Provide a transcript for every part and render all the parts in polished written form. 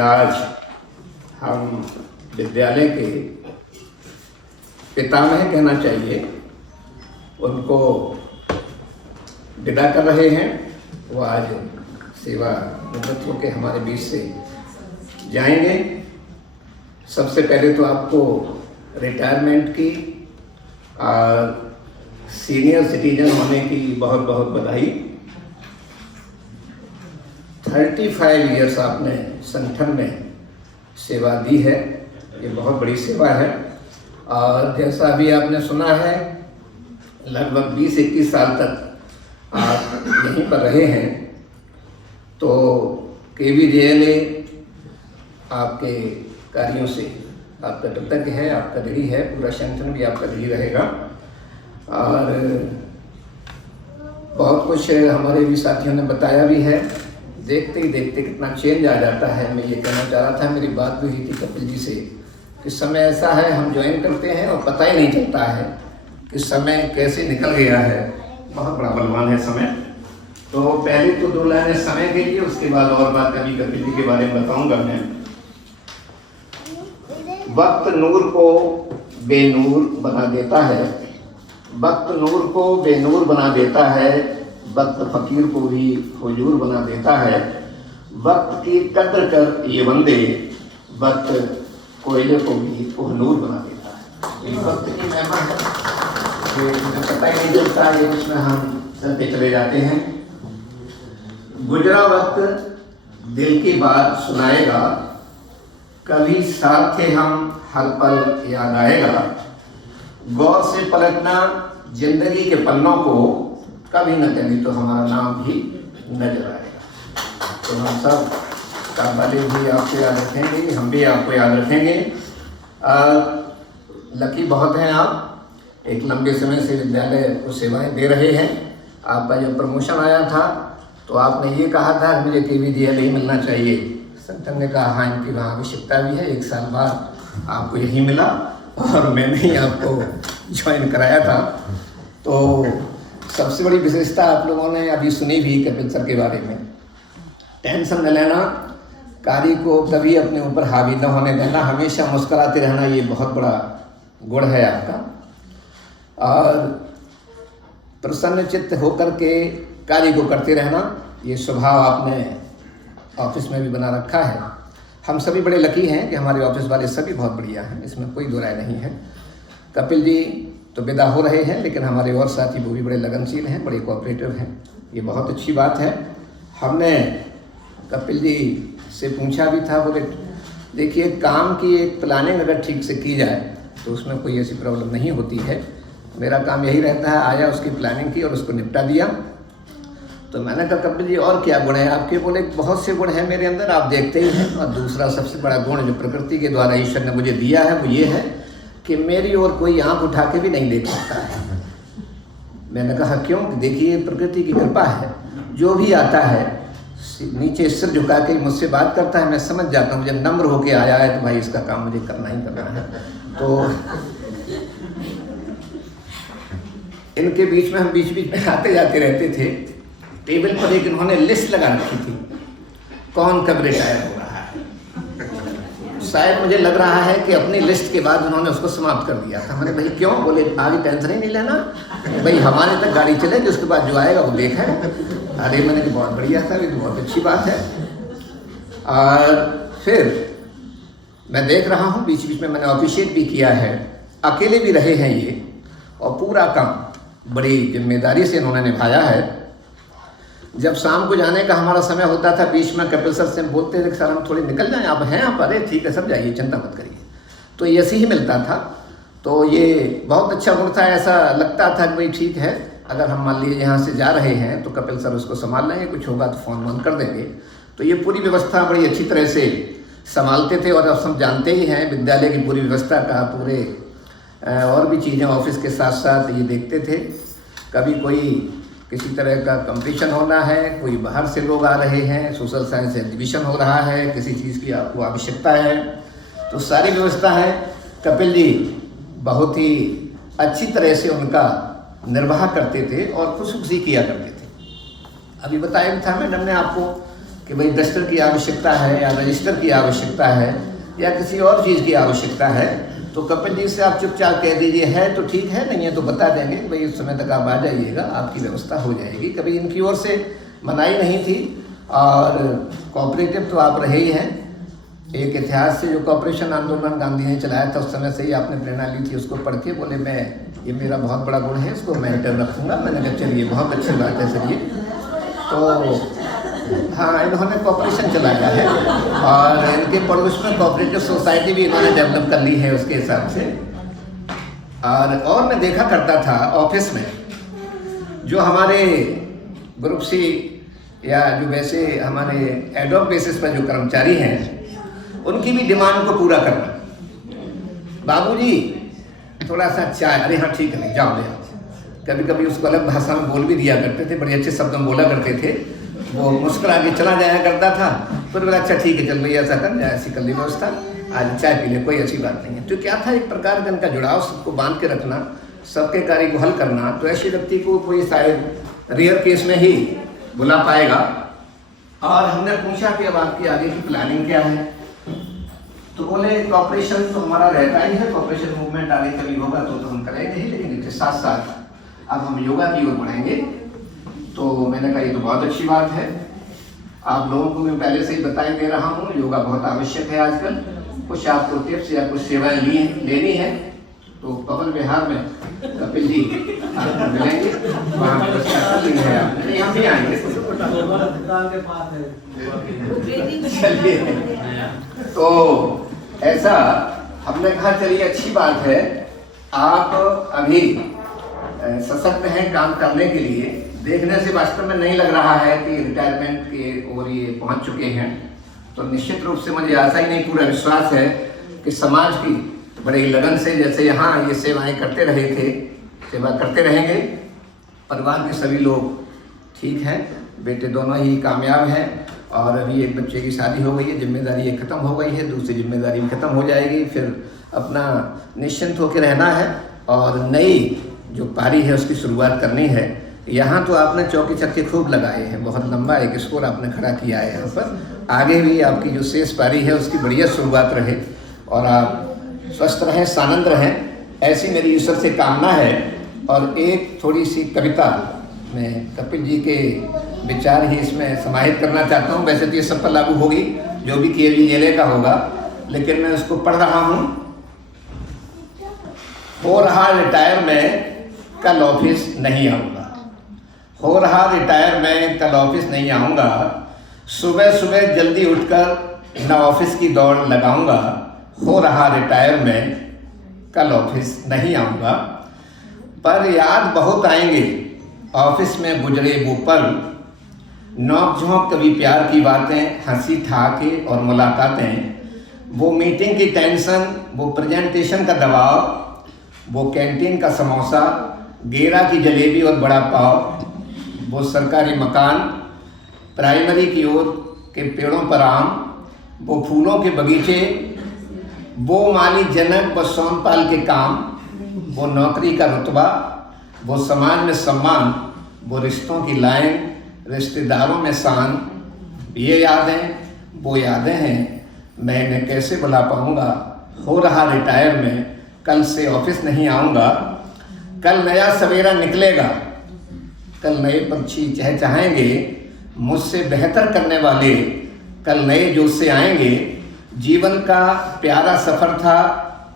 आज हम विद्यालय के पितामह कहना चाहिए उनको विदा कर रहे हैं। वो आज सेवा निवृत्त होकर हमारे बीच से जाएंगे। सबसे पहले तो आपको रिटायरमेंट की और सीनियर सिटीजन होने की बहुत बहुत बधाई। 35 इयर्स आपने संगठन में सेवा दी है, ये बहुत बड़ी सेवा है। और जैसा अभी आपने सुना है, लगभग 20-21 साल तक आप यहीं पर रहे हैं। तो KVJLA आपके कार्यों से आपका कृतज्ञ है, आपका ऋणी है, पूरा संगठन भी आपका ऋणी रहेगा। और बहुत कुछ हमारे भी साथियों ने बताया भी है। देखते ही देखते कितना चेंज आ जाता है। मैं ये कहना चाह रहा था, मेरी बात भी हुई थी कपिल जी से कि समय ऐसा है, हम ज्वाइन करते हैं और पता ही नहीं चलता है कि समय कैसे निकल गया है। बहुत बड़ा बलवान है समय। तो पहले तो 2 लाइनें समय के लिए, उसके बाद और बात कभी कपिल जी के बारे में बताऊंगा मैं। वक्त नूर को बेनूर बना देता है, वक्त नूर को बेनूर बना देता है, वक्त फकीर को भी हुजूर बना देता है। वक्त की कद्र कर ये बंदे, वक्त कोयले को भी कोहनूर बना देता है। ये वक्त की महिमा है, मुझे पता ही नहीं चलता, ये इसमें हम चलते चले जाते हैं। गुजरा वक्त दिल की बात सुनाएगा, कभी साथ थे हम हर पल याद आएगा। गौर से पलटना जिंदगी के पन्नों को, कभी न कभी तो हमारा नाम भी नजर आएगा। तो हम सब काम वाले भी आपको याद रखेंगे, हम भी आपको याद रखेंगे। लकी बहुत हैं आप, एक लंबे समय से विद्यालय को सेवाएं दे रहे हैं। आपका जब प्रमोशन आया था तो आपने ये कहा था कि मुझे KVJLA ही मिलना चाहिए। संगठन ने कहा हाँ, इनकी वहाँ आवश्यकता भी है। 1 साल बाद आपको यही मिला और मैंने ही आपको ज्वाइन कराया था। तो सबसे बड़ी विशेषता आप लोगों ने अभी सुनी भी कपिल सर के बारे में। टेंशन न लेना, कार्य को कभी अपने ऊपर हावी न होने देना, हमेशा मुस्कुराते रहना, ये बहुत बड़ा गुण है आपका। और प्रसन्न चित्त होकर के कार्य को करते रहना, ये स्वभाव आपने ऑफिस में भी बना रखा है। हम सभी बड़े लकी हैं कि हमारे ऑफिस वाले सभी बहुत बढ़िया हैं, इसमें कोई दो राय नहीं है। कपिल जी तो विदा हो रहे हैं, लेकिन हमारे और साथी वो भी बड़े लगनशील हैं, बड़े कोऑपरेटिव हैं, ये बहुत अच्छी बात है। हमने कपिल जी से पूछा भी था, बोले देखिए काम की एक प्लानिंग अगर ठीक से की जाए तो उसमें कोई ऐसी प्रॉब्लम नहीं होती है। मेरा काम यही रहता है, आया उसकी प्लानिंग की और उसको निपटा दिया। तो मैंने कहा कपिल जी और क्या गुण है आपके? बोले बहुत से गुण हैं मेरे अंदर, आप देखते ही हैं। और दूसरा सबसे बड़ा गुण जो प्रकृति के द्वारा ईश्वर ने मुझे दिया है वो ये है कि मेरी ओर कोई आंख उठा के भी नहीं देख सकता है। मैंने कहा क्यों? देखिए प्रकृति की कृपा है, जो भी आता है नीचे सिर झुका के मुझसे बात करता है, मैं समझ जाता हूँ जब नम्र होके आया है तो भाई इसका काम मुझे करना ही करना है। तो इनके बीच में हम बीच बीच में आते जाते रहते थे। टेबल पर एक इन्होंने लिस्ट लगा रखी थी, कौन कब रिटायर हो रहा है। शायद मुझे लग रहा है कि अपनी लिस्ट के बाद उन्होंने उसको समाप्त कर दिया था। मैंने भाई क्यों? बोले आगे टेंशन ही नहीं लेना भाई, हमारे तक गाड़ी चलेगी, उसके बाद जो आएगा वो देखा है। अरे मैंने कि बहुत बढ़िया था, ये तो बहुत अच्छी बात है। और फिर मैं देख रहा हूँ बीच बीच में मैंने अप्रिशिएट भी किया है, अकेले भी रहे हैं ये, और पूरा काम बड़ी जिम्मेदारी से इन्होंने निभाया है। जब शाम को जाने का हमारा समय होता था, बीच में कपिल सर से बोलते थे सर हम थोड़े निकल जाएं, आप हैं आप? अरे ठीक है सर जाइए, चिंता मत करिए। तो ऐसे ही मिलता था। तो ये बहुत अच्छा गुण था। ऐसा लगता था कि भाई ठीक है, अगर हम मान लीजिए यहाँ से जा रहे हैं तो कपिल सर उसको संभाल लेंगे, कुछ होगा तो फ़ोन वोन कर देंगे। तो ये पूरी व्यवस्था बड़ी अच्छी तरह से संभालते थे। और अब सब जानते ही हैं विद्यालय की पूरी व्यवस्था का, पूरे और भी चीज़ें ऑफिस के साथ साथ ये देखते थे। कभी कोई किसी तरह का कंपटीशन होना है, कोई बाहर से लोग आ रहे हैं, सोशल साइंस एग्जीबिशन हो रहा है, किसी चीज़ की आपको आवश्यकता है, तो सारी व्यवस्था है। कपिल जी बहुत ही अच्छी तरह से उनका निर्वाह करते थे और खुशी किया करते थे। अभी बताया था मैडम ने आपको कि भाई दस्तर की आवश्यकता है या रजिस्टर की आवश्यकता है या किसी और चीज़ की आवश्यकता है, तो कपिल जी से आप चुपचाप कह दीजिए है तो ठीक है, नहीं है तो बता देंगे भाई इस समय तक आप आ जाइएगा, आपकी व्यवस्था हो जाएगी। कभी इनकी ओर से मनाही नहीं थी और कोऑपरेटिव तो आप रहे ही हैं। एक इतिहास से जो कॉपरेशन आंदोलन गांधी ने चलाया था, उस समय से ही आपने प्रेरणा ली थी, उसको पढ़ के बोले मैं ये मेरा बहुत बड़ा गुण है, इसको मेंटेन रखूँगा। मैंने कहा चलिए बहुत अच्छी बात है सर। ये तो हाँ, इन्होंने कॉपरेशन चलाया है और इनके पड़ोस में कोऑपरेटिव सोसाइटी भी इन्होंने डेवलप कर ली है उसके हिसाब से। और मैं देखा करता था ऑफिस में जो हमारे ग्रुप सी या जो वैसे हमारे एडॉक बेसिस पर जो कर्मचारी हैं, उनकी भी डिमांड को पूरा करना। बाबूजी थोड़ा सा चाय, अरे हाँ ठीक है जाओ ले आओ। कभी कभी उसको अलग भाषा में बोल भी दिया करते थे, बड़े अच्छे शब्द में बोला करते थे। वो मुस्कुरा के चला जाया करता था, फिर बोला अच्छा ठीक है चल भैया ऐसा कर, ऐसी कर ली व्यवस्था, आज चाय पी ले, कोई अच्छी बात नहीं है। तो क्या था, एक प्रकार का इनका जुड़ाव, सबको बांध के रखना, सबके कार्य को हल करना। तो ऐसे व्यक्ति को कोई शायद रेयर केस में ही बुला पाएगा। और हमने पूछा कि अब आपकी आगे की प्लानिंग क्या है, तो बोले कॉपरेशन तो हमारा रहता ही है, कॉपरेशन मूवमेंट आगे कभी होगा तो हम करेंगे ही, लेकिन इसके साथ साथ अब हम योगा की ओर बढ़ेंगे। तो मैंने कहा ये तो बहुत अच्छी बात है, आप लोगों को मैं पहले से ही बताई दे रहा हूँ, योगा बहुत आवश्यक है आजकल। कुछ आपको टिप्स या कुछ सेवाएं लेनी है तो पवन विहार में कपिल जी आपको मिलेंगे, वहाँ व्यवस्था कर ली है आपने, हम भी आएंगे। चलिए, तो ऐसा हमने कहा चलिए अच्छी बात है, आप अभी सशक्त हैं काम करने के लिए। देखने से वास्तव में नहीं लग रहा है कि रिटायरमेंट के ओर ये पहुंच चुके हैं। तो निश्चित रूप से मुझे आशा ही नहीं, पूरा विश्वास है कि समाज की बड़े ही लगन से जैसे यहाँ ये सेवाएं करते रहे थे, सेवा करते रहेंगे। परिवार के सभी लोग ठीक हैं, बेटे दोनों ही कामयाब हैं और अभी एक बच्चे की शादी हो गई है, जिम्मेदारी एक खत्म हो गई है, दूसरी जिम्मेदारी भी खत्म हो जाएगी, फिर अपना निश्चिंत होकर रहना है और नई जो पारी है उसकी शुरुआत करनी है। यहाँ तो आपने चौकी छक्के खूब लगाए हैं, बहुत लंबा एक स्कोर आपने खड़ा किया है यहाँ पर। आगे भी आपकी जो शेष पारी है उसकी बढ़िया शुरुआत रहे और आप स्वस्थ रहें, सानंद रहें, ऐसी मेरी ईश्वर से कामना है। और एक थोड़ी सी कविता मैं कपिल जी के विचार ही इसमें समाहित करना चाहता हूँ। वैसे तो ये सब पर लागू होगी, जो भी केवी का होगा, लेकिन मैं उसको पढ़ रहा हूँ। हो रहा रिटायर में कल ऑफिस नहीं आऊँगा, हो रहा रिटायर में कल ऑफिस नहीं आऊँगा, सुबह सुबह जल्दी उठकर न ऑफिस की दौड़ लगाऊंगा, हो रहा रिटायर में कल ऑफिस नहीं आऊँगा। पर याद बहुत आएंगे ऑफिस में गुजरे वो पल, नोक झोंक कभी प्यार की बातें, हंसी ठहाके और मुलाकातें, वो मीटिंग की टेंशन, वो प्रेजेंटेशन का दबाव, वो कैंटीन का समोसा, गेरा की जलेबी और बड़ा पाव, वो सरकारी मकान, प्राइमरी की ओर के पेड़ों पर आम, वो फूलों के बगीचे, वो माली जनक व सोनपाल के काम, वो नौकरी का रुतबा, वो समाज में सम्मान, वो रिश्तों की लाइन, रिश्तेदारों में शान, ये यादें वो यादें हैं, मैं इन्हें कैसे भुला पाऊँगा। हो रहा रिटायर में कल से ऑफिस नहीं आऊँगा, कल नया सवेरा निकलेगा, कल नए पंछी चहचहाएंगे, मुझसे बेहतर करने वाले कल नए जोश से आएंगे। जीवन का प्यारा सफ़र था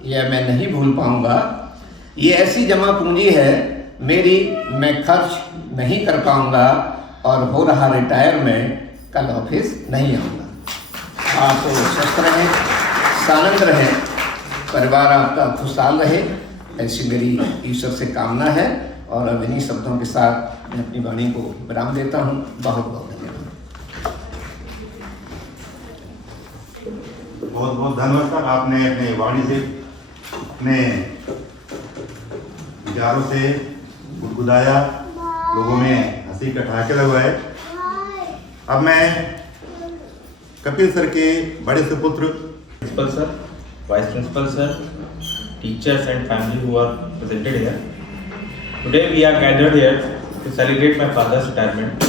यह मैं नहीं भूल पाऊँगा, ये ऐसी जमा पूंजी है मेरी, मैं खर्च नहीं कर पाऊँगा, और हो रहा रिटायर में कल ऑफिस नहीं आऊँगा। आप स्वस्थ रहें, सानंद रहें, परिवार आपका खुशहाल रहे, ऐसी मेरी ईश्वर से कामना है। और अब इन्हीं शब्दों के साथ मैं अपनी वाणी को विराम देता हूँ। बहुत बहुत धन्यवाद। बहुत बहुत धन्यवाद सर, आपने अपने वाणी से, अपने विचारों से गुदगुदाया, लोगों में हंसी का ठहाके लगवाए। अब मैं कपिल सर के बड़े सुपुत्र principal sir, vice principal sir, teachers and family who are presented here. Today we are gathered here to celebrate my father's retirement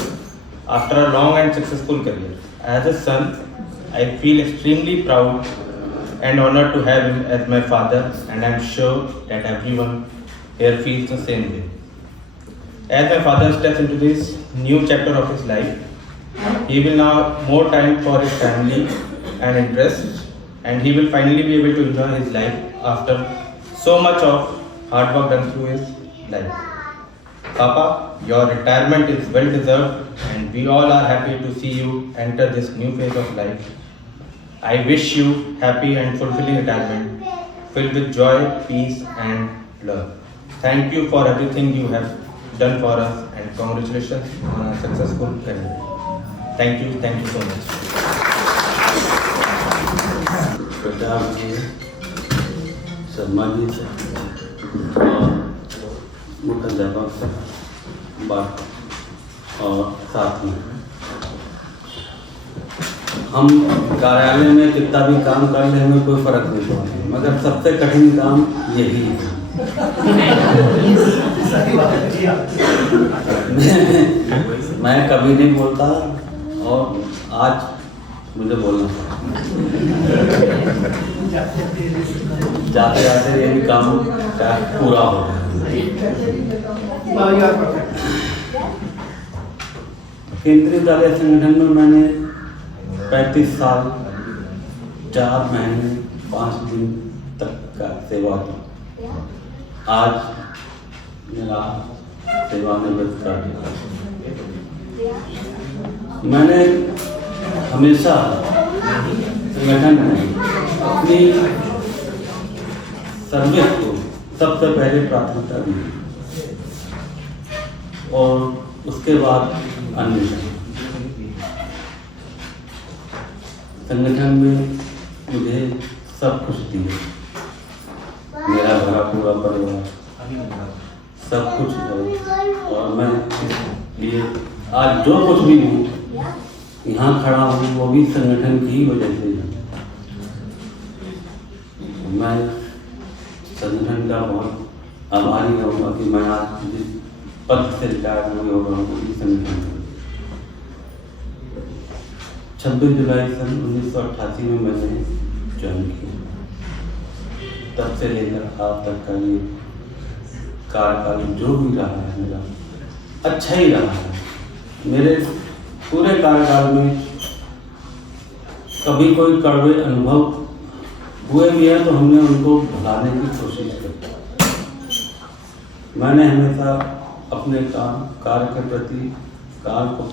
after a long and successful career. As a son, I feel extremely proud and honored to have him as my father, and I am sure that everyone here feels the same way. As my father steps into this new chapter of his life, he will now have more time for his family and interests, and he will finally be able to enjoy his life after so much of hard work done through his life. Papa, your retirement is well deserved, and we all are happy to see you enter this new phase of life. I wish you happy and fulfilling retirement, filled with joy, peace, and love. Thank you for everything you have done for us, and congratulations on a successful career. Thank you so much. Pratap ji, Sharma ji और मुख्याध्यापक बात और साथ में हम कार्यालय में कितना भी काम कर ले हमें कोई फर्क नहीं पड़ता, मगर सबसे कठिन काम यही है। मैं कभी नहीं बोलता और आज मुझे बोलना जाते जाते ये भी काम पूरा हो गया। केंद्रीय कार्य संगठन में मैंने 35 साल 4 महीने 5 दिन तक का सेवा की। आज मेरा सेवानिवृत्त कर दिया। मैंने हमेशा संगठन में अपनी सर्विस को सबसे पहले प्राथमिकता दी और उसके बाद अन्य। संगठन में मुझे सब कुछ दिया, मेरा भरा पूरा परिवार सब कुछ है, और मैं ये आज जो कुछ भी हूँ यहाँ खड़ा हूँ वो भी संगठन की ही वजह से है। मैं संगठन का बहुत आभारी रहूँगा कि मैं आज जिस पद से रिटायर हो रहा हूँ इस संगठन में। 26 जुलाई सन 1988 में मैंने ज्वाइन किया। तब से लेकर आज तक का ये कार्यकाल जो भी रहा है मेरा अच्छा ही रहा है। मेरे पूरे कार्यकाल में कभी कोई कड़वे अनुभव हुए भी हैं तो हमने उनको भुलाने की कोशिश की। मैंने हमेशा अपने कार्य के प्रति कार्य को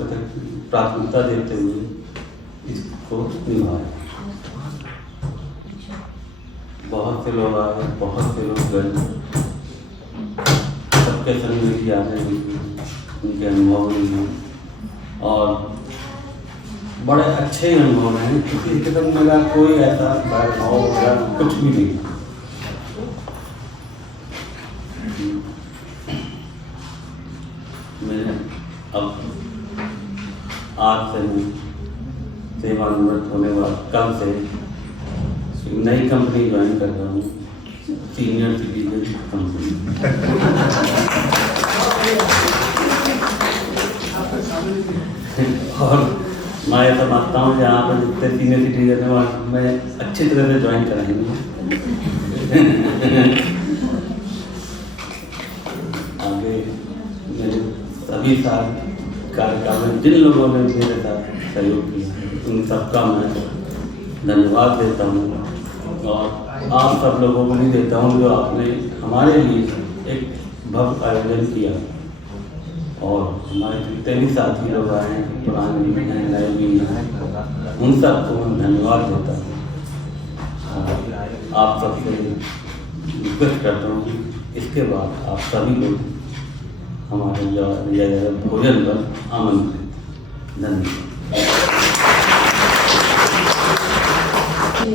प्राथमिकता देते हुए इसको निभाया। बहुत से लोग आए, बहुत से लोग गए, सबके संग मेरी यादें हुई, उनके अनुभव हुए और बड़े अच्छे अनुभव हैं। किसी किस्म मेरा कोई ऐसा भाव वगैरह कुछ भी नहीं। मैं अब आज से सेवानिवृत्त होने बाद कल से नई कंपनी ज्वाइन कर रहा हूँ, सीनियर सिटीजन कंपनी। और मैं ऐसा मानता हूँ कि यहाँ पर जितने सीनियर सिटीजन हैं मैं अच्छी तरह से ज्वाइन कराएंगे। आगे मेरे सभी साल कार्यकाल में जिन लोगों ने मेरे साथ सहयोग किया उन सबका मैं धन्यवाद देता हूँ और आप सब लोगों को भी देता हूँ जो आपने हमारे लिए एक भव्य आयोजन किया और हमारे जितने भी साथी लोग आए हैं, पुराने भी हैं, नए भी हैं, उन सबको मैं धन्यवाद देता हूँ। आप सबसे रिक्वेस्ट करता हूँ कि इसके बाद आप सभी लोग हमारे भोजन पर आमंत्रित। धन्यवाद।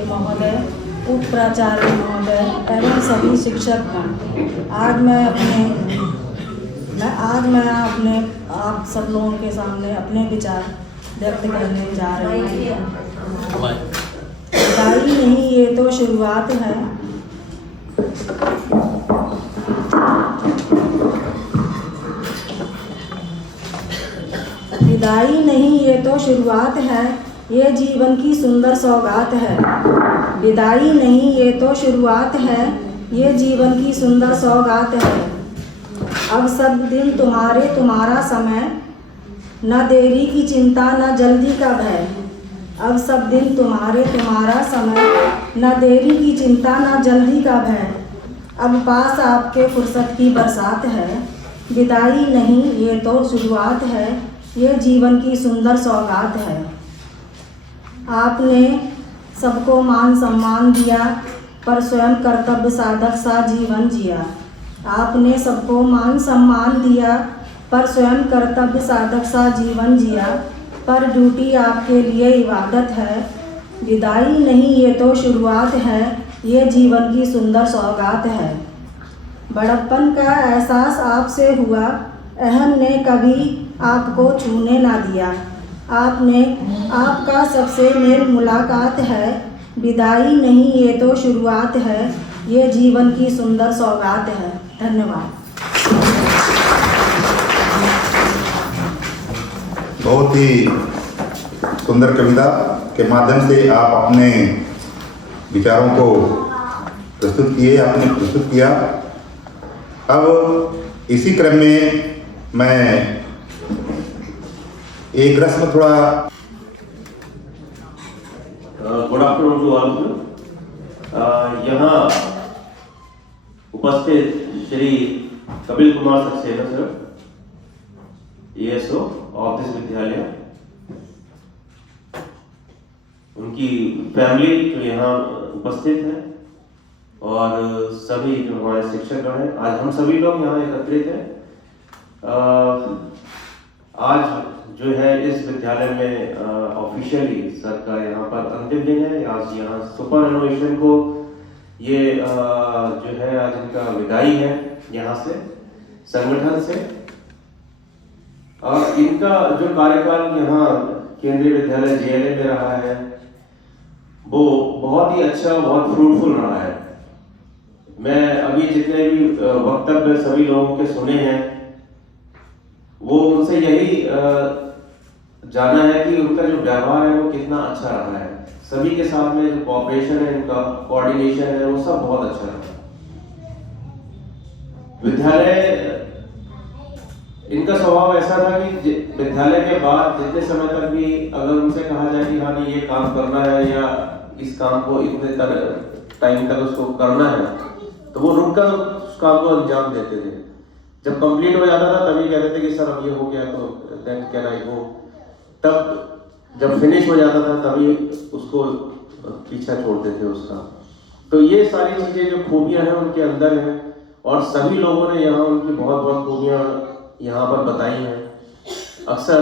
महोदय, उप प्राचार्य महोदय एवं सभी शिक्षकगण, आज मैं आप सब लोगों के सामने अपने विचार व्यक्त करने जा रही हूँ। विदाई नहीं, ये तो शुरुआत है। विदाई नहीं, ये तो शुरुआत है। ये जीवन की सुंदर सौगात है। विदाई नहीं ये तो शुरुआत है, ये जीवन की सुंदर सौगात है। अब सब दिन तुम्हारा समय, न देरी की चिंता न जल्दी का भय। अब सब दिन तुम्हारा समय, न देरी की चिंता न जल्दी का भय। अब पास आपके फुर्सत की बरसात है। विदाई नहीं ये तो शुरुआत है, ये जीवन की सुंदर सौगात है। आपने सबको मान सम्मान दिया, पर स्वयं कर्तव्य साधक सा जीवन जिया। आपने सबको मान सम्मान दिया, पर स्वयं कर्तव्य साधक सा जीवन जिया। पर ड्यूटी आपके लिए इबादत है। विदाई नहीं ये तो शुरुआत है, ये जीवन की सुंदर सौगात है। बड़प्पन का एहसास आपसे हुआ, अहम ने कभी आपको छूने ना दिया। आपका सबसे मेल मुलाकात है। विदाई नहीं ये तो शुरुआत है, ये जीवन की सुंदर सौगात है। धन्यवाद। बहुत ही सुंदर कविता के माध्यम से आप अपने विचारों को प्रस्तुत किया। अब इसी क्रम में मैं एक रस्म थोड़ा good afternoon to all of you. यहाँ उपस्थित Shri Kapil Kumar Saksena sir, ESO of this विद्यालय, उनकी फैमिली जो यहाँ उपस्थित है, और सभी जो हमारे शिक्षकगण हैं, आज हम सभी लोग यहाँ एकत्रित हैं। आज जो है इस विद्यालय में ऑफिशियली सर का यहाँ पर अंतिम दिन है। आज यहाँ सुपर इनोवेशन को ये जो है आज इनका विदाई है यहाँ से, संगठन से। और इनका जो कार्यकाल यहाँ केंद्रीय विद्यालय JLA में रहा है वो बहुत ही अच्छा, बहुत फ्रूटफुल रहा है। मैं अभी जितने भी वक्तव्य सभी लोगों के सुने हैं, वो उनसे यही जाना है कि उनका जो व्यवहार है वो कितना अच्छा रहा है। सभी के साथ में जो कोऑपरेशन है, इनका कोऑर्डिनेशन है, वो सब बहुत अच्छा रहा है। विद्यालय, इनका स्वभाव ऐसा था कि विद्यालय के बाद जितने समय तक भी अगर उनसे कहा जाए कि हाँ नहीं ये काम करना है या इस काम को इतने टाइम तक उसको करना है, तो वो रुककर उस काम को अंजाम देते थे। जब कंप्लीट हो जाता था तभी कहते थे कि सर अब ये हो गया तो देन कैन आई गो। तब जब फिनिश हो जाता था तभी उसको पीछा छोड़ते थे उसका। तो ये सारी चीजें जो खूबियां हैं उनके अंदर हैं, और सभी लोगों ने यहाँ उनकी बहुत बहुत खूबियां यहाँ पर बताई हैं। अक्सर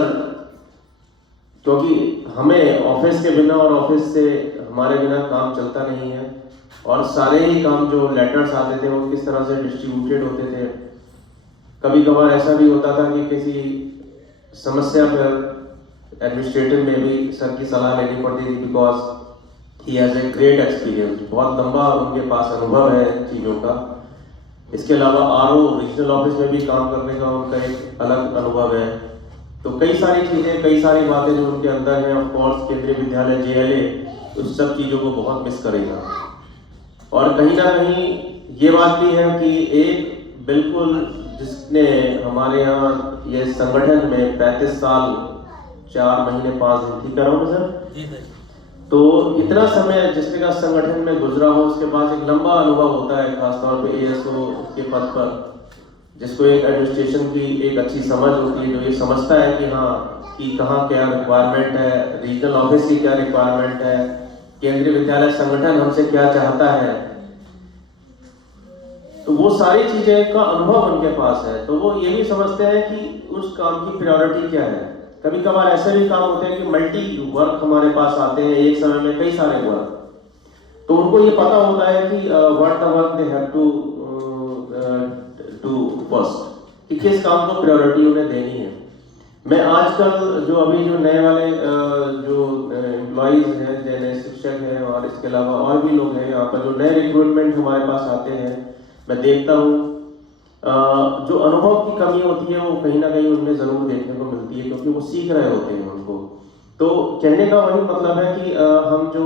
क्योंकि हमें ऑफिस के बिना और ऑफिस से हमारे बिना काम चलता नहीं है, और सारे ही काम जो लेटर्स आते थे वो किस तरह से डिस्ट्रीब्यूटेड होते थे। कभी कभार ऐसा भी होता था कि किसी समस्या पर एडमिनिस्ट्रेटिव में भी सर की सलाह लेनी पड़ती थी, because he has a great experience, बहुत लंबा उनके पास अनुभव है चीज़ों का। इसके अलावा RO रीजनल ऑफिस में भी काम करने का उनका एक अलग अनुभव है। तो कई सारी चीज़ें, कई सारी बातें जो उनके अंदर हैं, ऑफ कोर्स केंद्रीय विद्यालय JLA उस सब चीज़ों को बहुत मिस करेगा। और कहीं ना कहीं ये बात भी है कि एक बिल्कुल जिसने हमारे यहाँ ये संगठन में 35 साल 4 महीने 5 दिन ठीक कर रहा हूँ सर, तो इतना समय जिसके का संगठन में गुजरा हो उसके पास एक लंबा अनुभव होता है, खासतौर पे ESO के पद पर, जिसको एक एडमिनिस्ट्रेशन की एक अच्छी समझ होती है, जो ये समझता है कि हाँ कि कहाँ क्या रिक्वायरमेंट है, रीजनल ऑफिस की क्या रिक्वायरमेंट है, केंद्रीय विद्यालय संगठन हमसे क्या चाहता है। तो वो सारी चीजें का अनुभव उनके पास है, तो वो ये भी समझते हैं कि उस काम की प्रायोरिटी क्या है। कभी कभार ऐसे भी काम होते हैं कि मल्टी वर्क हमारे पास आते हैं, एक समय में कई सारे वर्क, तो उनको ये पता होता है कि what the work they have to first, कि किस काम को प्रायोरिटी उन्हें देनी है। मैं आजकल जो अभी जो नए वाले जो एम्प्लॉइज हैं, नए शिक्षक हैं, और इसके अलावा और भी लोग हैं यहाँ पर जो नए रिक्रूटमेंट हमारे पास आते हैं, मैं देखता हूँ जो अनुभव की कमी होती है वो कहीं ना कहीं उनमें ज़रूर देखने को मिलती है, क्योंकि वो सीख रहे होते हैं उनको। तो कहने का वही मतलब है कि हम जो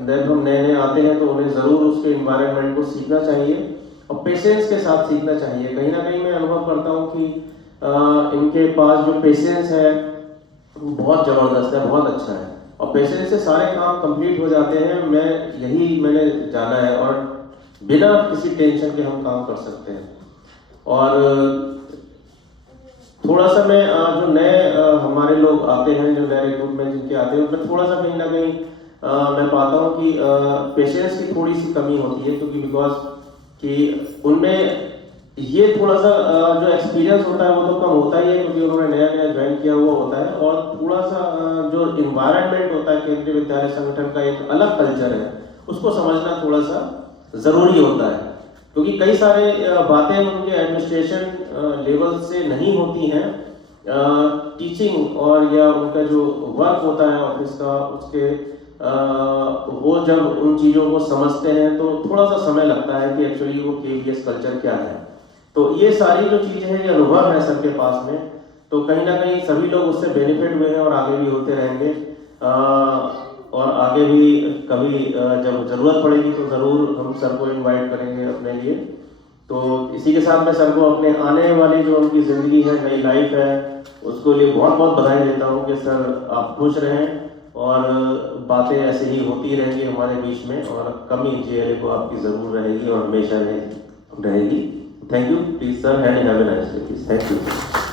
जब हम नए नए आते हैं तो उन्हें ज़रूर उसके इन्वायरमेंट को सीखना चाहिए और पेशेंस के साथ सीखना चाहिए। कहीं ना कहीं मैं अनुभव करता हूँ कि इनके पास जो पेशेंस है वो बहुत ज़बरदस्त है, बहुत अच्छा है और पेशेंस से सारे काम कंप्लीट हो जाते हैं। मैंने जाना है और बिना किसी टेंशन के हम काम कर सकते हैं। और थोड़ा सा मैं जो नए हमारे लोग आते हैं, जो नए रिक्रूटमेंट जिनके आते हैं, उनमें थोड़ा सा कहीं ना कहीं मैं पाता हूँ कि पेशेंस की थोड़ी सी कमी होती है, क्योंकि बिकॉज कि उनमें ये थोड़ा सा जो एक्सपीरियंस होता है वो तो कम होता ही है, क्योंकि उन्होंने नया नया ज्वाइन किया हुआ होता है। और थोड़ा सा जो इन्वायरमेंट होता है केंद्रीय विद्यालय संगठन का, एक अलग कल्चर है, उसको समझना थोड़ा सा ज़रूरी होता है, क्योंकि कई सारे बातें उनके एडमिनिस्ट्रेशन लेवल से नहीं होती हैं। टीचिंग और या उनका जो वर्क होता है ऑफिस का, उसके वो जब उन चीज़ों को समझते हैं तो थोड़ा सा समय लगता है कि एक्चुअली वो KVS कल्चर क्या है। तो ये सारी जो चीज़ें हैं, ये अनुभव है सबके पास में, तो कहीं ना कहीं सभी लोग उससे बेनिफिट हुए हैं और आगे भी होते रहेंगे। और आगे भी कभी जब ज़रूरत पड़ेगी तो ज़रूर हम सर को इनवाइट करेंगे अपने लिए। तो इसी के साथ मैं सर को अपने आने वाली जो उनकी ज़िंदगी है, नई लाइफ है, उसको लिए बहुत बहुत बधाई देता हूँ कि सर आप खुश रहें और बातें ऐसे ही होती रहेंगी हमारे बीच में, और कमी चेहरे को आपकी ज़रूर रहेगी और हमेशा रहेगी। Thank you, please sir, have a nice day, please. Thank you.